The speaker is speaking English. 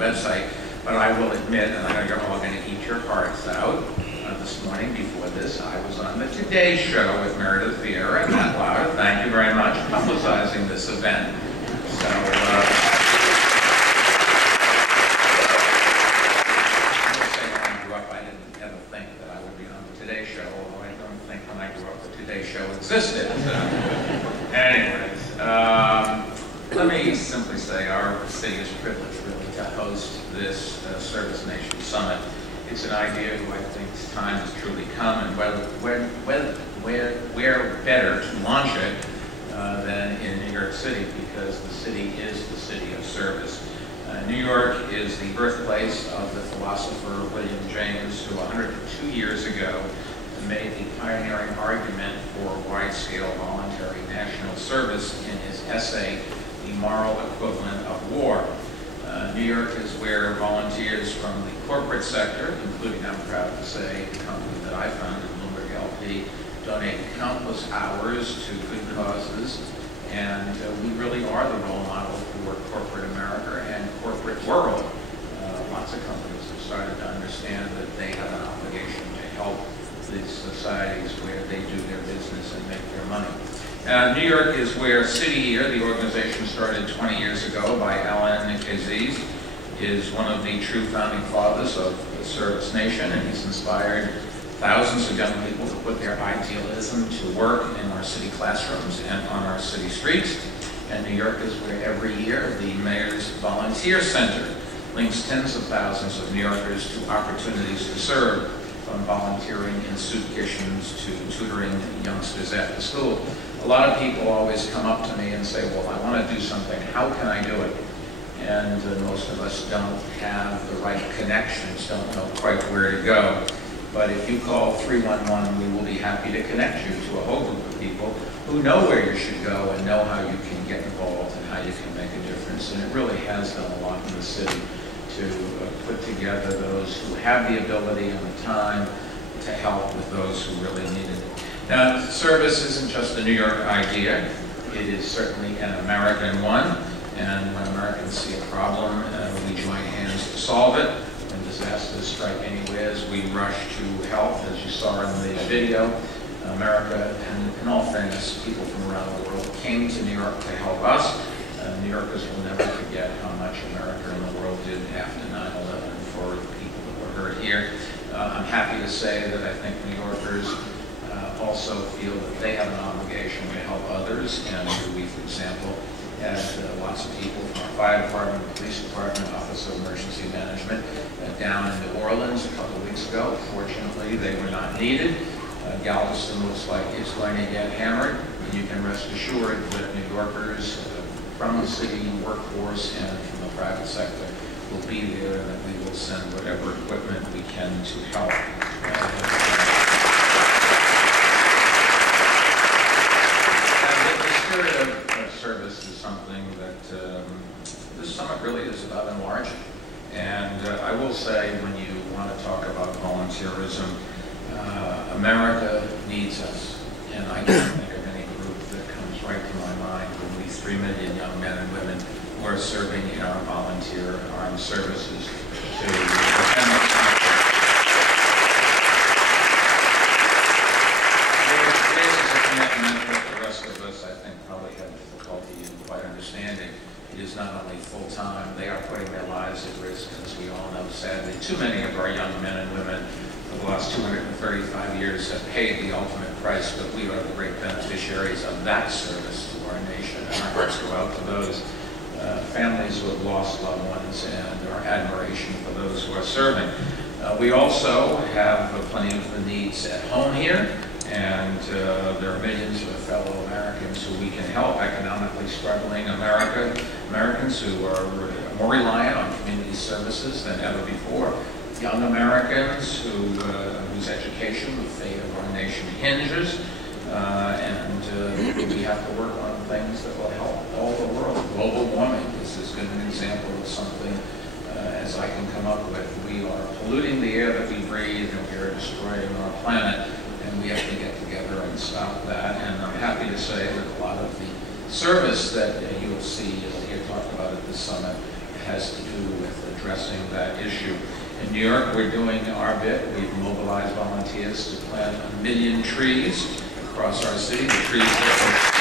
website. But I will admit, and I know you're all going to eat your hearts out, this morning before this, I was on the Today Show with Meredith Vieira and Matt Lauer. Thank you very much for publicizing this event. So, I will say when I grew up, I didn't ever think that I would be on the Today Show, although I don't think when I grew up the Today Show existed. Anyways, let me simply say our city is privileged really to host this ServiceNation Summit. It's an idea who I think's time has truly come, and where better to launch it than in New York City, because the city is the city of service. New York is the birthplace of the philosopher William James, who 102 years ago made the pioneering argument for wide-scale voluntary national service in his essay, The Moral Equivalent of War. New York is where volunteers from the corporate sector, including, I'm proud to say, the company that I founded, Bloomberg LP, donate countless hours to good causes, and we really are the role model for corporate America and corporate world. Lots of companies have started to understand that they have an obligation to help these societies where they do their business and make their money. New York is where City Year, the organization started 20 years ago by Alan Kazis, is one of the true founding fathers of the Service Nation, and he's inspired thousands of young people to put their idealism to work in our city classrooms and on our city streets. And New York is where every year the Mayor's Volunteer Center links tens of thousands of New Yorkers to opportunities to serve, from volunteering in soup kitchens to tutoring youngsters after school. A lot of people always come up to me and say, well, I want to do something. How can I do it? And most of us don't have the right connections, don't know quite where to go. But if you call 311, we will be happy to connect you to a whole group of people who know where you should go and know how you can get involved and how you can make a difference. And it really has done a lot in the city to put together those who have the ability and the time to help with those who really need it. Now, service isn't just a New York idea. It is certainly an American one. And when Americans see a problem, we join hands to solve it. When disasters strike anywhere, we rush to help, as you saw in the video. America, and in all fairness, people from around the world came to New York to help us. New Yorkers will never forget how much America and the world did after 9/11 for the people that were hurt here. I'm happy to say that I think New Yorkers also feel that they have an obligation to help others, and we, for example, had lots of people from our fire department, police department, Office of Emergency Management down in New Orleans a couple of weeks ago. Fortunately, they were not needed. Galveston looks like it's going to get hammered, and you can rest assured that New Yorkers from the city workforce and from the private sector will be there, and that we will send whatever equipment we can to help. The spirit of service is something that this summit really is about enlarging. And I will say, when you want to talk about volunteerism, America needs us, and I can't think of any group that comes right to my mind than these 3 million young men and women who are serving in our volunteer armed services to defend our country. This is a commitment that the rest of us, I think, probably have difficulty in quite understanding. It is not only full-time, they are putting their lives at risk, as we all know, sadly. Too many of our young men and women for the last 235 years have paid the ultimate price, but we are the great beneficiaries of that service to our nation. And our hearts go out to those families who have lost loved ones, and our admiration for those who are serving. We also have plenty of the needs at home here, and there are millions of fellow Americans who we can help, economically struggling Americans who are more reliant on community services than ever before. Young Americans whose education, the fate of our nation hinges, and we have to work on things that will help all the world. Global warming is as good an example of something as I can come up with. We are polluting the air that we breathe, and we are destroying our planet, and we have to get together and stop that. And I'm happy to say that a lot of the service that you will see here talked about at this summit has to do with addressing that issue. In New York, we're doing our bit. We've mobilized volunteers to plant 1 million trees across our city. The trees that